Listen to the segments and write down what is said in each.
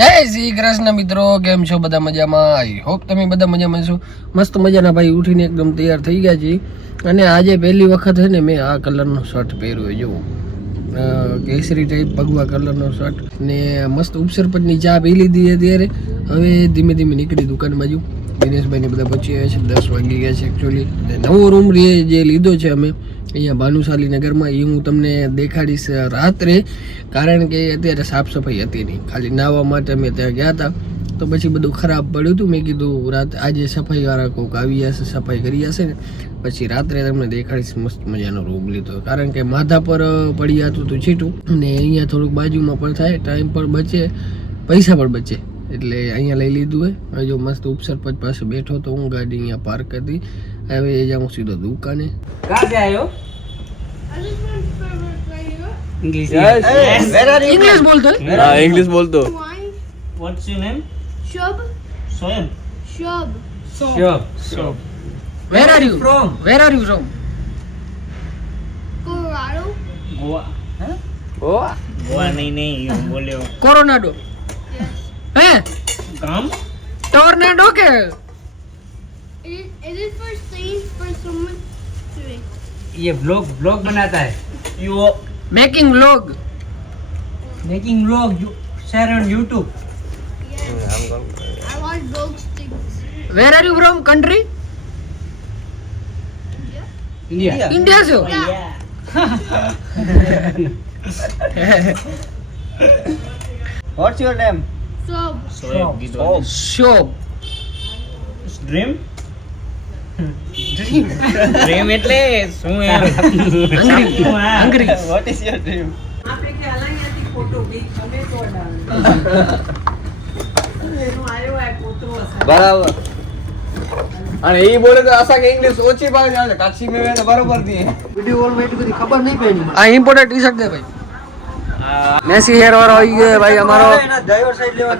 જય શ્રી કૃષ્ણ મિત્રો કેમ છો બધા મજામાં? આઈ હોપ તમે બધા મજામાં છો. મસ્ત મજાના ભાઈ ઉઠીને એકદમ તૈયાર થઈ ગયા છે અને આજે પહેલી વખત છે ને મેં આ કલરનો શર્ટ પહેર્યો જો અ, કેસરી ટાઈપ ભગવા કલરનો શર્ટ ને મસ્ત ઉપસરપટની ચા પી લીધી અત્યારે. હવે ધીમે ધીમે નીકળી દુકાન બાજુ દિનેશભાઈને બધા પહોંચી ગયા છે, દસ વાગી ગયા છે એકચ્યુઅલી નવો રૂમ જે લીધો છે અમે, અહીંયા ભાનુશાલી નગરમાં એ હું તમને દેખાડીશ રાત્રે, કારણ કે અત્યારે સાફ સફાઈ હતી નહીં. ખાલી નાહવા માટે અમે ત્યાં ગયા હતા. તો પછી બધું ખરાબ પડ્યું હતું. મેં કીધું રાત આજે સફાઈ વાળા કોઈક આવી હશે સફાઈ કરી હશે ને પછી રાત્રે તમને દેખાડીશ મસ્ત મજાનો રૂમ લીધો. કારણ કે માથા પર પડી જતું હતું છીટું ને અહીંયા થોડુંક બાજુમાં પણ થાય ટાઈમ પણ બચે પૈસા પણ બચે. એટલે અહીંયા લઈ લીધું હોય જો મસ્ત ઉપસરપંચ પાસે બેઠો તો હું ગાડી અહીંયા પાર્ક હતી હવે એ જાઉં સીધો દુકાને. ઇંગ્લિશ બોલતો ઇંગ્લિશ બોલતો. What's your name? Shub. Soham. Shub. So. Sure. So. Where are you from? Where are you from? Colorado. Goa. Huh? Goa. Goa नहीं नहीं बोलियो. Coronado. Yes. हैं? Gum. Tornado के. It is, it is for saying for someone doing. ये blog blog बनाता है. You making vlog. Making vlog. You share on YouTube. Where are you from? Country? India. India. India, so. Yeah. What's your name? Shob. Shob. Shob. Dream? Dream. dream એટલે શું યાર hungry hungry what is your dream આપણે કે અલંગ્યાથી photo બી અમે બરાબર. અને એ બોલે તો આશા કે ઇંગ્લિશ ઓછી ભાવે છે. કાચી મેં તો બરોબર દી આ ઇમ્પોર્ટેડ ટી શર્ટ દે ભાઈ. મેસી હેર વાળો આવી ગયો ભાઈ અમારો.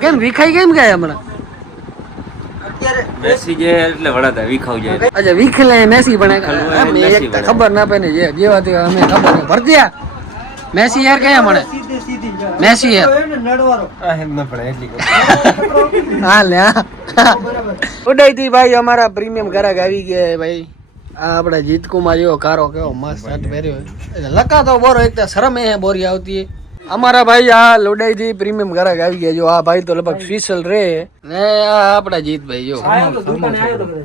કેમ વિખાઈ કેમ ગયા હમણાં? મેસી જે એટલે વડાતા વિખાવ જાય અચ્છા વિખલે મેસી પણ અમને એક ખબર ના પડે જે જેવા તેવા અમે ખબર નહીં. ભરતિયા મેસી હેર કયા મળે મેસી હેર આ હેમ એટલી હા લે ઉડાઈ દી ભાઈ અમારા પ્રીમિયમ ગ્રાહક આવી ગયા ભાઈ. આ આપણે જીતકુમાર જેવો કારો કેવો મસ્ત શર્ટ પહેર્યો લકા તો બોરો એક તો શરમ એ બોરી આવતી અમારા ભાઈ આ લોડાઈ થી પ્રીમિયમ ગ્રાહક આવી ગયા જો આ ભાઈ તો લગભગ સ્પેશિયલ રે ને આ આપડા જીતભાઈ જો.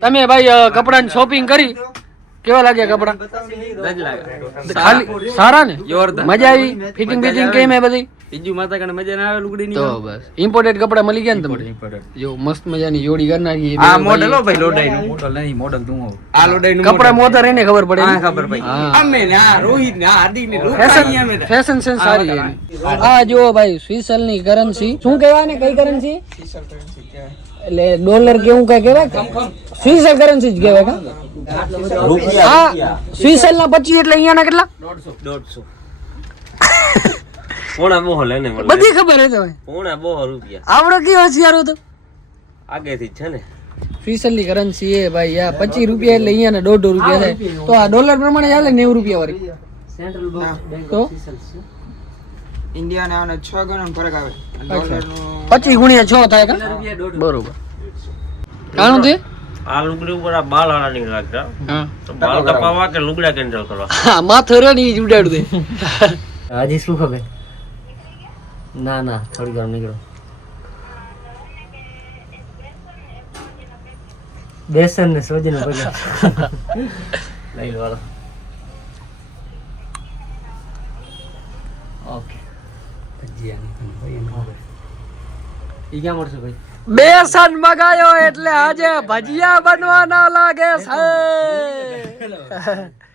તમે ભાઈ કપડાની શોપિંગ કરી? કેવા લાગ્યા કપડા? ખાલી સારા ને? મજા આવી? ફિટિંગ બિટિંગ કેમ હે બધી? બીજું માતા કને મજા ના આવે લુગડી ની તો બસ. ઇમ્પોર્ટેડ કપડા મળી ગયા ને તમને? જો મસ્ત મજાની જોડી કરી નાખી આ મોડલ હો ભાઈ લોડાઈ નું મોડેલ નહીં મોડેલ તું આ લોડાઈ નું કપડા મોતા રહીને ખબર પડે હા ખબર ભાઈ અમે ને આ રોહિત ને આ હાર્દિક ને લોકો ફેશન અમે ફેશન સેન્સ સારી છે આ જુઓ ભાઈ સ્વિસલની કરન્સી શું કહેવાય ને કઈ કરન્સી એટલે ડોલર કેવું કઈ કહેવાય? સ્વિસલ કરન્સી જ કહેવાય કા? હા સ્વિસલ ના પચીસ એટલે અહીંયા ના કેટલા દોઢસો. પોણા બોહ લેને મળે. બધી ખબર હે તમે પોણા બોહ રૂપિયા. આવડે કેવો હોશિયાર હતો? આગેથી છે ને. સ્વિસલ કરન્સી એ ભાઈ આ પચીસ રૂપિયા એટલે અહીંયા ને દોઢ રૂપિયા થાય તો આ ડોલર પ્રમાણે ચાલે નેવું રૂપિયા વાળી? તો? ઇન્ડિયા ને આને છ ગણો ફરક આવે. ડોલર પચીસ ગુણ્યા છ થાય કા? બરોબર. કારણ તે આ લુગડી ઉપર આ બાલ આણા નહીં લાગતા હા. તો બાલ કપાવા કે લુગડા કેન્ડલ કરવા? હા માથું રે ની ઉડાડ દે. હજી શું ખબર? ના ના થોડી વાર નીકળો. બેસન ને સોજીનો પગાર લઈ લો ઓકે. ભજીયા ઈ ક્યાં મળશે ભાઈ? બેસન મગાયો એટલે આજે ભજીયા બનવાના લાગે છે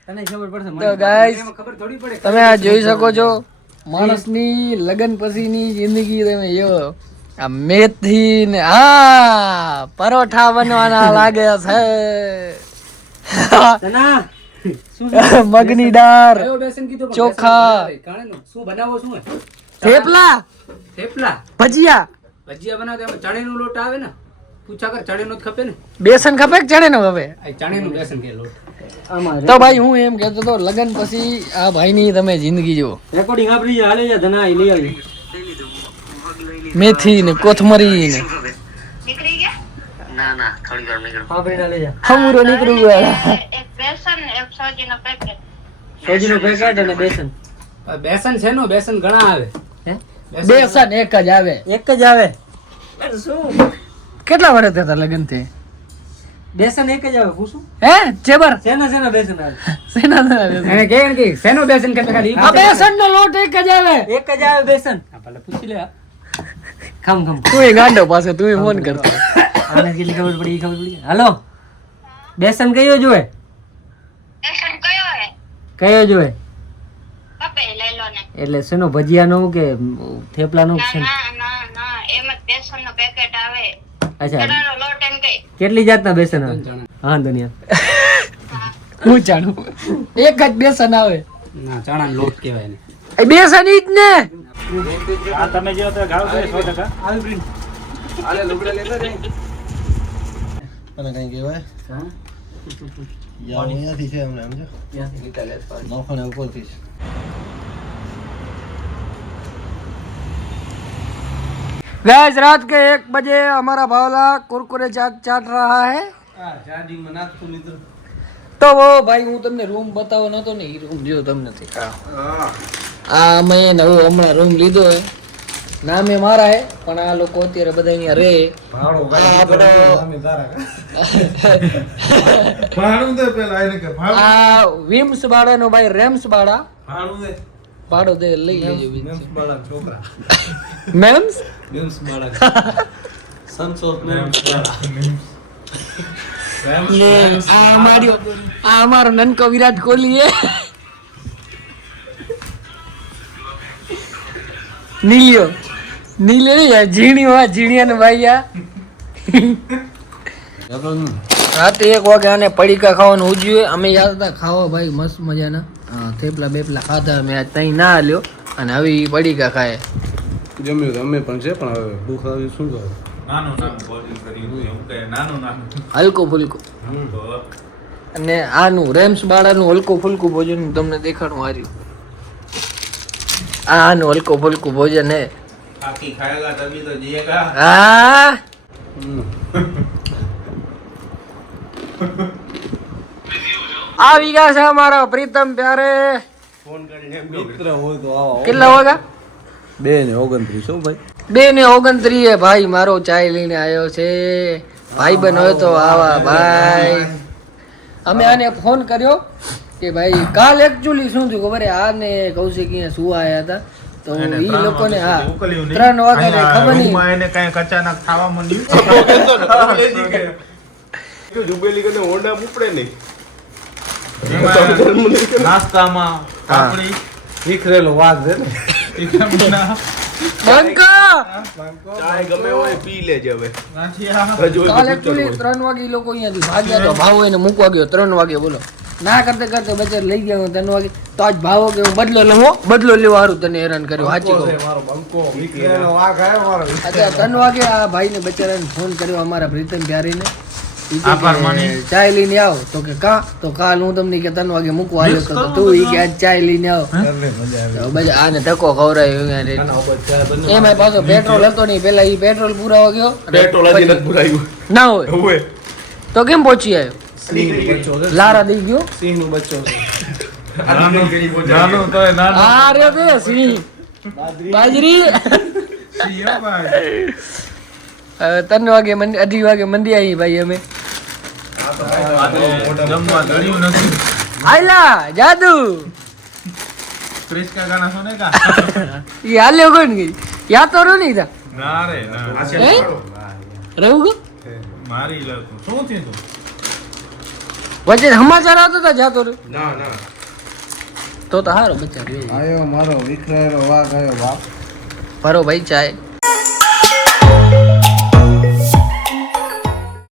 તને ખબર પડશે તો ગાઈસ ખબર થોડી પડે તમે આ જોઈ શકો છો. માણસની લગન પછીની જિંદગી તમે જો આ મેથી ને હા પરોઠા બનવાના લાગે છે. મગની દાળ ચોખા. શું બનાવો શું થેપલા. થેપલા. ભજીયા. ભજીયા બનાવો ચણે નો લોટ આવે ને? પૂછા કર ચણીનો ખપે ને? બેસન ખપે કે ચણે નો હવે? ચણે નું બેસન કે લોટ તો ભાઈ હું એમ કહેતો તો લગન પછી આ ભાઈની તમે જિંદગી જો રેકોર્ડિંગ આપણી હાલે છે ધના લઈ આવી. મેથી ને કોથમરી ને ના ના થોડી વાર નીકળો. પાપડીના લઈ જા. ખમુરો નીકળું ગયા. એક બેસન એક સોજીનો પેકેટ સોજીનું પેકેટ અને બેસન. બેસન છે નો બેસન ઘણા આવે. હે? બેસન એક જ આવે. એક જ આવે. કેટલા વર્ષ થયા લગનથી બેસન એક જ આવે પૂછું? હે? ચેબર બેસન આવે? સેના ના આવે? એને કે કે શેનું બેસન કે ખાલી? આ બેસન નો લોટ એક જ આવે. એક જ આવે બેસન. ભલે પૂછી લે ખમ ખમ. તું એ ગાંડો પાસે તું ફોન કરતો. આને કેટલી ખબર પડી ખબર પડી? હાલો. બેસન કયો જોવે બેસન કયો હે? કયો જોવે એટલે શેનો ભજીયાનો કે થેપલાનો કે ના? ના ના ના એમ જ બેસન પેકેટ આવે. અચ્છા. કેટલી જાતના બેસન આવે? હા દુનિયા હું જાણું? એક જ બેસન આવે. ના ચણાનો લોટ કહેવાય ને બેસન ઈ જ ને. આ તમે જે તો ગાવ દે 100% આલે લુગડા લેતા રે અને કઈ કહેવાય? યા અહીંયાથી છે હમણાં સમજો? નોખો ઉપરથી છે गैस रात के एक बजे हमारा भावला कुरकुरे चाट चाट रहा है તો वो ભાઈ હું તમને રૂમ બતાવો નતો ને એ રૂમ જો તમને દેખાડો આ મેં નવો હમણાં રૂમ લીધો હે નામે મારા હે પણ આ લોકો અત્યારે બધા અહીંયા રહે આ આપણો આ વિમ્સ બાળાનો ભાઈ રેમ્સ બાળા ભાડો દે લઈ લેજો મેમ્સ ને આ અમારો આ અમારો નનકો વિરાટ કોહલી હે. નીલિયો. નીલે યાર ઝીણીઓ આ ઝીણિયાનો ભાઈ આ રાતે એક વાગે આને પડીકા ખાવાનું ઉજ્યું અમે યાદ હતા ખાવા ભાઈ મસ્ત મજાના. થેપલા બેપલા ખાધા અમે આજ તઈ ના હાલ્યો અને હવે ઈ ગયા ખાય. જમ્યું તો અમે પણ છે પણ હવે ભૂખ આવી શું કરે? હલકો ફુલકો. અને આનું રેમ્સ બાળાનું હલકો ફુલકું ભોજન તમને દેખાડું હાર્યું. આ આનું હલકો ફુલકું ભોજન હે. હા? આવી ગયા છે અમારા પ્રીતમ પ્યારે મિત્ર હોય તો આવો. કેટલા વાગા બે ને ઓગણત્રીસ હો ભાઈ. બે ને ઓગણત્રીસ ભાઈ મારો ચાય લઈને આવ્યો છે. ભાઈ બન હોય તો આવા ભાઈ. અમે આને ફોન કર્યો કે ભાઈ કાલ એકચ્યુઅલી શું થયું ખબર હે આને કૌશિક અહીંયા સુવા આવ્યા હતા. તો ઈ લોકોને હા ત્રણ વાગે ને ખબર નહીં. એને કઈ અચાનક થવા માંડ્યું. ડુબેલી કને હોન્ડા ઉપડે નહીં. નાસ્તામાં પાપડી નીકળેલો વાઘ છે ને. તીખા બંકા! ચાય ગમે હોય પી લેજે હવે. ગાંઠિયા હજુ કાલ એકચ્યુઅલી ત્રણ વાગે લોકો અહીંયાથી ભાગ્યા તો ભાવો એને મૂકવા ગયો ત્રણ વાગે બોલો. ના કરતે કરતે બચાર લઈ ગયા હું ત્રણ વાગે. તો આજ ભાવો કે હું બદલો લેવો બદલો લેવા હારું તને હેરાન કર્યો સાચી કહું. ત્રણ વાગે આ ભાઈને બચારાને ફોન કર્યો અમારા પ્રીતમ પ્યારીને. માની. ચાય લઈને આવો. તો કે કા? તો કાલ હું તમને કે ત્રણ વાગે મૂકવા આવ્યો તો તો ઈ કે આજ ચાય લઈને આવો. બસ બધા આને ધક્કો ખવરાયો એમાં પાછો પેટ્રોલ હતો નહીં. પેલા ઈ પેટ્રોલ પુરાવો ગયો. પેટ્રોલ હજી નથી પુરાયું ના હોય. તો કેમ પહોંચી આવ્યો? બચ્ચો લારા દઈ ગયો? સિંહનો બચ્ચો છે. નાનું તો નાનું. આ રે બે સિંહ. બાજરી. સિંહ ભાઈ. ત્રણ વાગે અઢી વાગે મંદી આવી ભાઈ અમે. જમવા ધર્યું નથી. આયલા જાદુ. ક્રિશ કા ગાના સુને કા? ઈ હાલ્યો કોણ ગઈ. યા તો રો નહીં થા ના રે ના. રહું ગો મારી લખું શું થયું તું? વચ્ચે સમાચાર આવતો તો જાતો રે ના ના. તો તો હારો બચ્ચા રહ્યો. આયો મારો વિખરાયેલો વાઘ આયો બાપ. ભરો ભાઈ ચાય.